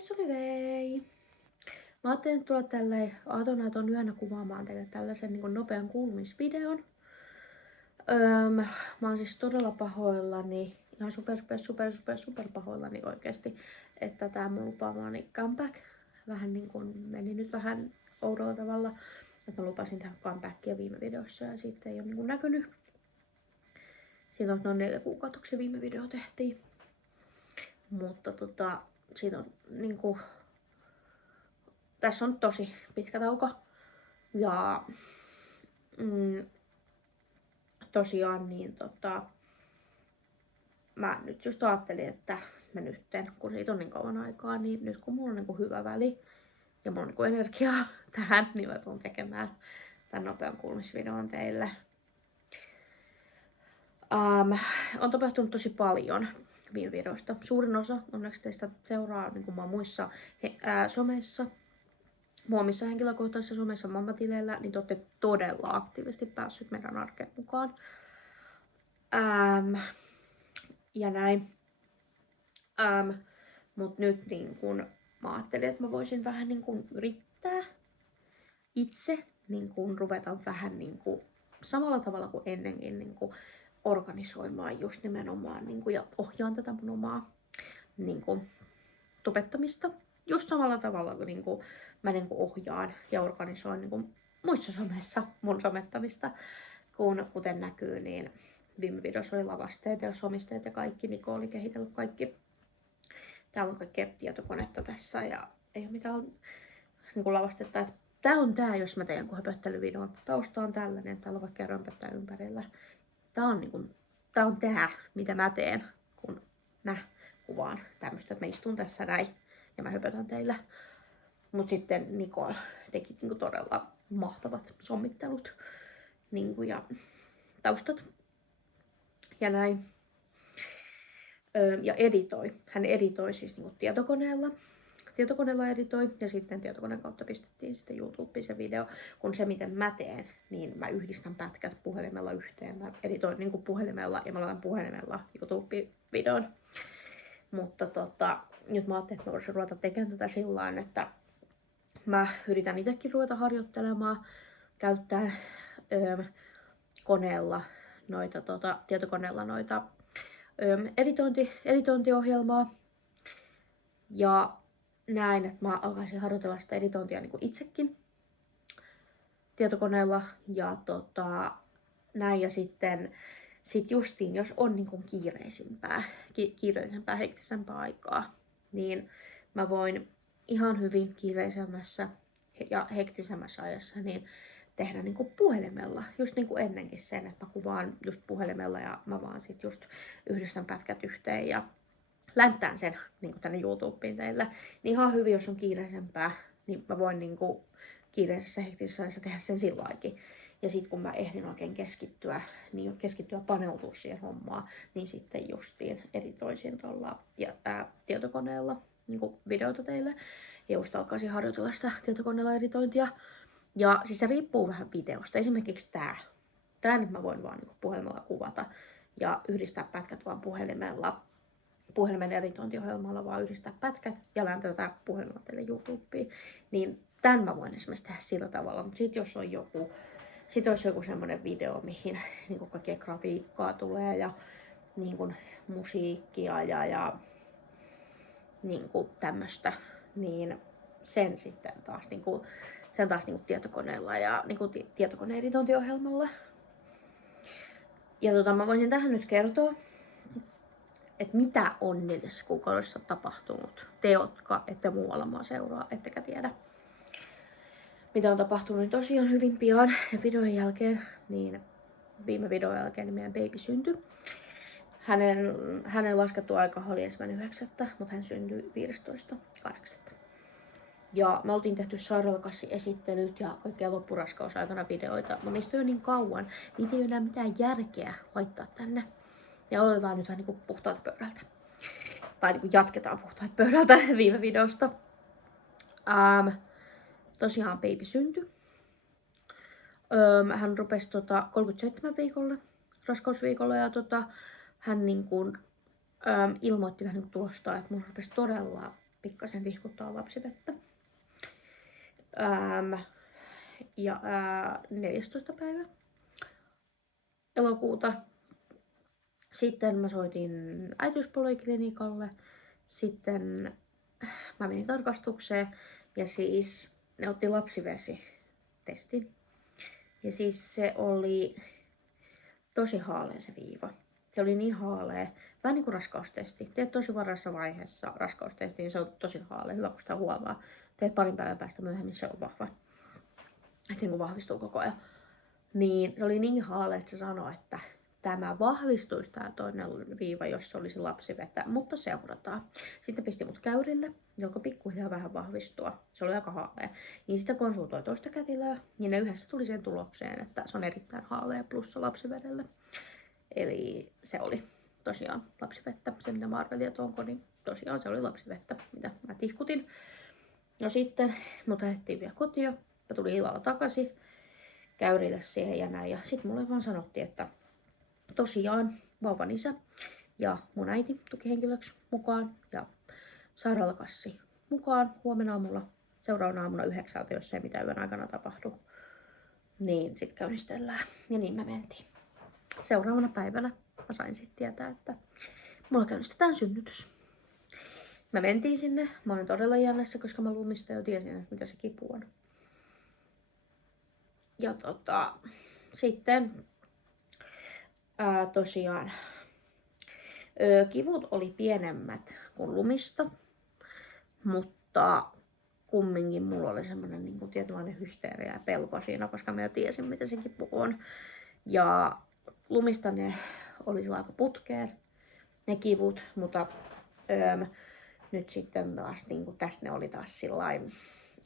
Reissuli vei. Mä ajattelin tulla tälleen aatonaaton yönä kuvaamaan teille tällaisen niin nopean kuulumisvideon. Mä oon siis todella pahoillani, ihan super pahoillani oikeesti, että tää mun lupaamani comeback vähän niin kuin meni nyt vähän oudolla tavalla. Että mä lupasin tehdä comebackia viime videossa ja siitä ei ole niin kuin näkynyt. Siitä on noin 4 kuukautta, kun se viime video tehtiin. Mutta siitä on niinku... Tässä on tosi pitkä tauko. Ja tosiaan niin mä nyt just ajattelin, että mä nytten, kun siitä on niin kauan aikaa, niin nyt kun mulla on niinku hyvä väli ja mulla on niinku energiaa tähän, niin mä tulen tekemään tän nopean kuulumisvideon teille. On tapahtunut tosi paljon viime videosta. Suurin osa onneksi teistä seuraa niin kuin mä muissa someissa, muomissa henkilökohtaisissa someissa mammatileillä, niin te olette todella aktiivisesti päässyt meidän arkeen mukaan. Ja näin. Mut nyt niin kun mä ajattelin, että mä voisin vähän niin kun yrittää itse niin kun ruveta vähän niin kun samalla tavalla kuin ennenkin niin kun organisoimaan just nimenomaan niin kun, ja ohjaan tätä mun omaa niin kun, tubettamista. Just samalla tavalla kuin niinku mä niinku ohjaan ja organisoin niinku muissa somessa mun somettamista. Kuten näkyy, niin viime videossa oli lavasteet ja somisteet ja kaikki. Niko oli kehitellyt kaikki. Täällä on kaikkea tietokonetta tässä ja ei ole mitään niinku lavastetta. Tää on tää, jos mä teen höpöttelyvideon. Tausta on tällainen, täällä on vaikka römpöttä ympärillä. Tää on tää, mitä mä teen, kun mä kuvaan tämmöstä, että mä istun tässä näin. Ja mä höpötän teillä. Mut sitten Niko teki niinku todella mahtavat sommittelut niinku ja taustat. Ja näin. Ja editoi. Hän editoi siis niinku tietokoneella. Tietokoneella editoi ja sitten tietokoneen kautta pistettiin sitten YouTubeen se video. Kun se miten mä teen, niin mä yhdistän pätkät puhelimella yhteen. Mä editoin niinku puhelimella ja mä laitan puhelimella YouTube-videon. Mutta nyt mä ajattelin, että mä voisin ruveta tekemään tätä sillain, että mä yritän itsekin ruveta harjoittelemaan, käyttää koneella noita, tietokoneella noita editointiohjelmaa. Ja näin, että mä alkaisin harjoitella sitä editointia niin kuin itsekin tietokoneella. Ja näin ja sitten justiin, jos on niin kuin kiireisempää, hektisempää aikaa, niin mä voin ihan hyvin kiireisemmässä ja hektisemmässä ajassa niin tehdä niin kuin puhelimella, just niin kuin ennenkin sen, että mä kuvaan just puhelimella ja mä vaan sit just yhdistän pätkät yhteen ja länttään sen niin kuin tänne YouTubeen teille. Niin ihan hyvin, jos on kiireisempää, niin mä voin niin kuin kiireisessä hektisessä ajassa tehdä sen silloinkin. Ja sitten kun mä ehdin oikein keskittyä paneutua siihen hommaan, niin sitten justiin editoisin tuolla tietokoneella niin videota teille. Ja just alkaisin harjoitella sitä tietokoneella editointia. Ja siis se riippuu vähän videosta. Esimerkiksi tän mä voin vaan niin puhelimella kuvata ja yhdistää pätkät vaan puhelimen editointiohjelmalla vaan yhdistää pätkät ja läntätä puhelimella teille YouTubeen. Niin tän mä voin esimerkiksi tehdä sillä tavalla. Mutta sit jos on olisi joku semmonen video, mihin niin kaikkea grafiikkaa tulee ja niin kuin musiikkia ja niin kuin tämmöstä, niin sen sitten taas niin kuin tietokoneella ja niin kuin tietokoneeditointiohjelmalla. Ja mä voisin tähän nyt kertoa, että mitä on 4 kuukaudessa tapahtunut. Te, jotka ette muualla maa seuraa, ettekä tiedä. Mitä on tapahtunut, niin tosiaan hyvin pian sen videon jälkeen, niin viime videon jälkeen niin meidän baby syntyi. Hänen laskettu aika oli 1.9., mutta hän syntyi 15.8. Ja me oltiin tehty sairaalakassiesittelyt ja oikein loppuraskausaikana videoita, mutta niistä on niin kauan, niitä ei ole enää mitään järkeä laittaa tänne. Ja aloitetaan nyt vähän niin kuin puhtaalta pöydältä. Tai niin kuin jatketaan puhtaalta pöydältä viime videosta. Tosiaan baby syntyi. Hän rupesi 37 viikolle, raskausviikolla ja hän niin kuin, ilmoitti vähän niin kuin tulosta, että mun rupesi todella pikkasen tihkuttaa lapsivettä. Ja 14. päivä elokuuta. Sitten mä soitin äitiyspoliklinikalle. Sitten mä menin tarkastukseen ja siis ne otti lapsivesitestin. Ja siis se oli tosi haalea se viiva. Se oli niin haalea, vähän niin kuin raskaustesti. Teet tosi varhaisessa vaiheessa raskaustesti, niin se on tosi haalea, hyvä kun sitä huomaa. Teet parin päivän päästä myöhemmin, se on vahva. Että se vahvistuu koko ajan. Niin se oli niin haalea, että se sanoi, että tämä vahvistuisi tämä toinen viiva, jos se olisi lapsivettä, mutta seurataan. Sitten pisti mut käyrille, joka pikkuhiljaa vähän vahvistua. Se oli aika haalea. Niin sitten konsultoi toista kätilöä, niin ne yhdessä tuli siihen tulokseen, että se on erittäin haalea plussa lapsivedelle. Eli se oli tosiaan lapsivettä, se mitä mä arvelin, että onko, niin tosiaan se oli lapsivettä, mitä mä tihkutin. No sitten mut lähdettiin vielä kotiin, mä tulin illalla takaisin käyrille siihen ja näin. Ja sit mulle vaan sanottiin, että tosiaan vauvan isä ja mun äiti tukihenkilöksi mukaan ja sairaalakassi mukaan huomenna aamulla, seuraavana aamuna 9, jos ei mitään yön aikana tapahdu. Niin sit käynnistellään ja niin me mentiin. Seuraavana päivänä mä sain sitten tietää, että mulla käynnistetään synnytys. Mä mentiin sinne, mä olin todella jännässä, koska mä lumista jo tiesin, että mitä se kipu on. Ja sitten tosiaan kivut oli pienemmät kuin lumista, mutta kumminkin mulla oli semmoinen niin kuin tietynlainen hysteeria ja pelko siinä, koska mä jo tiesin, mitä se kipu on. Ja lumista ne oli sillä aika putkeen, ne kivut, mutta nyt sitten taas niin kuin tästä ne oli taas sillain,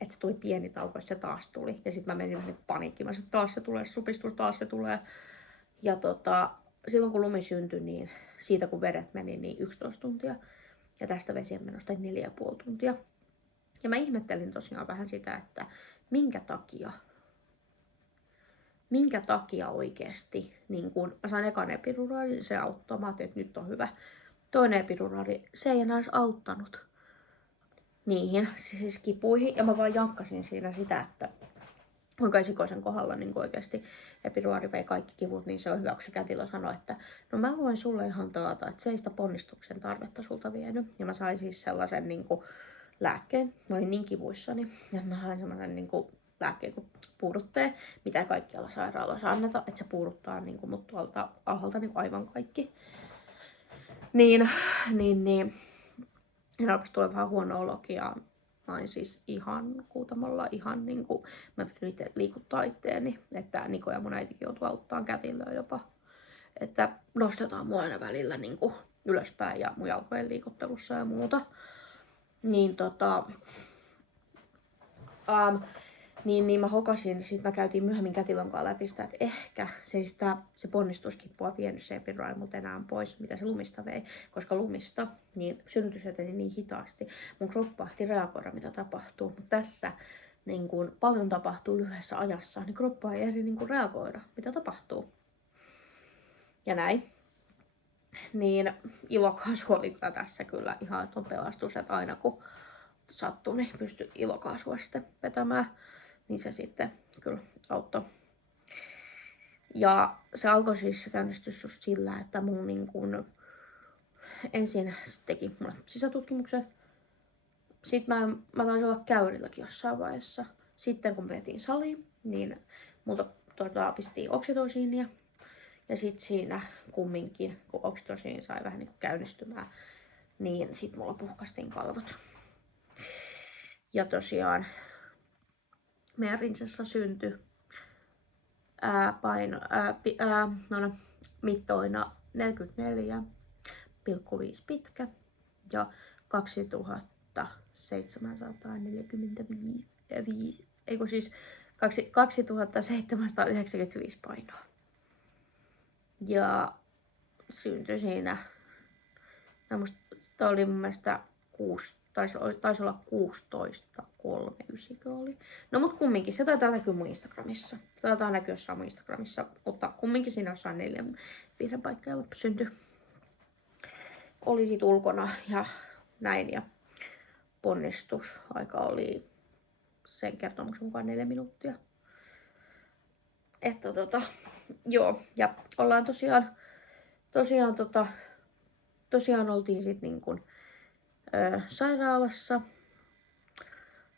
että se tuli pieni tauko, se taas tuli. Ja sitten mä menin vähän paniikkiin, että taas se tulee, supistus, taas se tulee. Ja silloin kun lumi syntyi, niin siitä kun vedet meni, niin 11 tuntia. Ja tästä vesien menosta 4,5 tuntia. Ja mä ihmettelin tosiaan vähän sitä, että minkä takia oikeesti, niin kun mä sain ekan epiduraali, se auttoi, mä ajattelin, että nyt on hyvä. Toinen epiduraali, se ei enää auttanut niihin siis kipuihin. Ja mä vaan jankkasin siinä sitä, että kuinka esikoisen kohdalla niin oikeasti epiduraali vei kaikki kivut, niin se on hyvä, kun se kätilö sanoi, että no mä voin sulle ihan taata, että se ei sitä ponnistuksen tarvetta sulta vienyt. Ja mä sain siis sellaisen niin kuin lääkkeen, mä olin niin kivuissani, ja mä sain sellaisen niin kuin lääkkeen kuin puudutteen, mitä kaikkialla sairaaloissa anneta, että se puuduttaa niin kuin mut tuolta alhaalta niin aivan kaikki. Niin. Ja alkoi tulla vähän huono olokin ja mä olin siis ihan kuutamolla, ihan niinku, mä pystyn itse liikuttaa itteeni, että Niko ja mun äitikin joutuu auttaa kätilöä jopa, että nostetaan mua aina välillä niinku ylöspäin ja mun jalkojen liikuttelussa ja muuta. Niin niin mä hokasin, sit mä käytiin myöhemmin kätilön kanssa läpi sitä, että ehkä se ponnistuskippu on vienyt se epiduraali mut enää pois, mitä se lumista vei. Koska lumista niin synnytys eteni niin hitaasti. Mun kroppa ehti reagoida, mitä tapahtuu. Mutta tässä niin kun paljon tapahtuu lyhyessä ajassa, niin kroppa ei ehdi niin kun reagoida, mitä tapahtuu. Ja näin. Niin ilokaasu oli kyllä tässä kyllä ihan ton pelastus, että aina kun sattui, niin pystyi ilokaasua sitten vetämään. Niin se sitten kyllä auttoi. Ja se alkoi siis se käynnistys just sillä, että mun niin kun ensin teki mulle sisätutkimukset. Sitten mä taisin olla käyrilläkin jossain vaiheessa. Sitten kun vetiin saliin, niin multa pistiin oksitosiinia. Ja sitten siinä kumminkin, kun oksitosiini sai vähän niin kuin käynnistymään, niin sit mulla puhkastiin kalvot. Ja tosiaan meidän prinsessa syntyi mittoina 44,5 pitkä ja 2795 painoa. Ja syntyi siinä, tämä oli mun mielestä taisi olla 16,39 oli. No mut kumminkin, se taitaa näkyä mun Instagramissa. Se taitaa näkyä jossain mun Instagramissa, mutta kumminkin siinä jossain 4,5 paikkaa syntyi. Oli sit ulkona ja näin ja ponnistusaika oli sen kertomuksen mukaan 4 minuuttia. Että joo, ja ollaan tosiaan oltiin sit niin kuin, sairaalassa.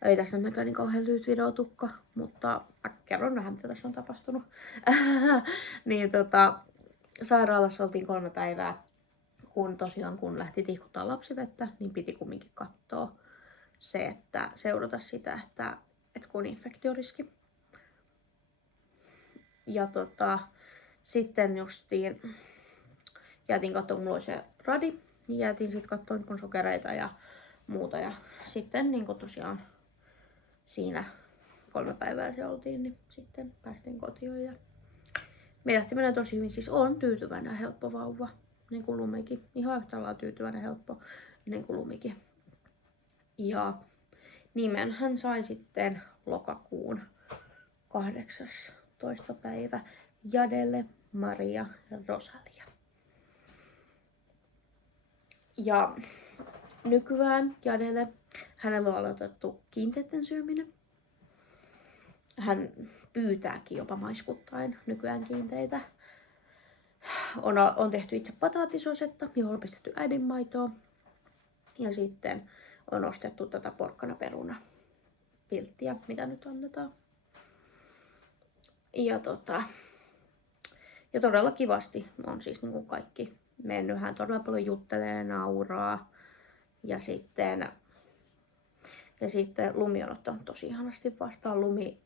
Ei tässä näköinen niin kauhean lyhyt videotukka, mutta kerron vähän mitä tässä on tapahtunut. Niin sairaalassa oltiin 3 päivää, kun lähti tihkuttaa lapsivettä, niin piti kumminkin katsoa se, että seurata sitä, että kun infektioriski. Ja sitten justiin jäätiin katsomaan, kun mulla oli se radi, niin jäätiin sitten katsomaan kun sokereita ja muuta. Ja sitten niin tosiaan siinä 3 päivää se oltiin, niin sitten päästiin kotiin. Ja me lähti mennä tosi hyvin, siis on tyytyväinen ja helppo vauva, niin kuin Lumikin. Ihan yhtä lailla tyytyväinen ja helppo, niin kuin Lumikin. Ja nimen hän sai sitten lokakuun 18. päivä Jadele Maria Rosalia. Ja nykyään Jadele, hänellä on aloitettu kiinteiden syöminen. Hän pyytääkin jopa maiskuttaen nykyään kiinteitä. On tehty itse pataatisosetta, johon on pistetty äidinmaitoa. Ja sitten on ostettu tätä porkkanaperuna-pilttiä, mitä nyt annetaan. Ja todella kivasti on siis niin kuin kaikki mennyt. Hän todella paljon juttelee, nauraa. Ja sitten Lumi on ottanut tosi ihanasti vastaan.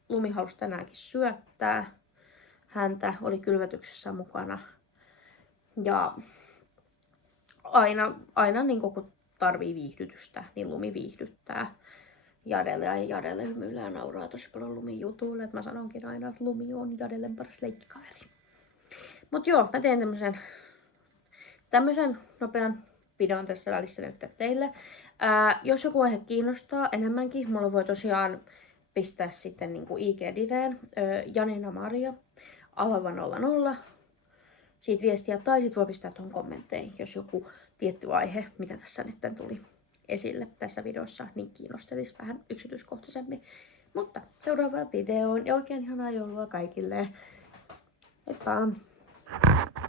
Lumi halusi tänäänkin syöttää häntä, oli kylvetyksessä mukana. Ja aina niin kun tarvii viihdytystä, niin Lumi viihdyttää Jadelle ja Jadelle hymyilee ja nauraa tosi paljon Lumin jutuille. Et mä sanonkin aina, että Lumi on Jadellen paras leikkikaveri. Mut joo, mä teen tämmösen nopean videon tässä välissä nyt teille. Jos joku aihe kiinnostaa enemmänkin, mulla voi tosiaan pistää sitten niinku IG-direen Janina Maria _00 siitä viestiä, tai sit voi pistää tuohon kommentteihin, jos joku tietty aihe, mitä tässä nyt tuli esille tässä videossa, niin kiinnostelisi vähän yksityiskohtaisemmin. Mutta seuraavaan videoon ja oikein ihanaa joulua kaikille. Heippa!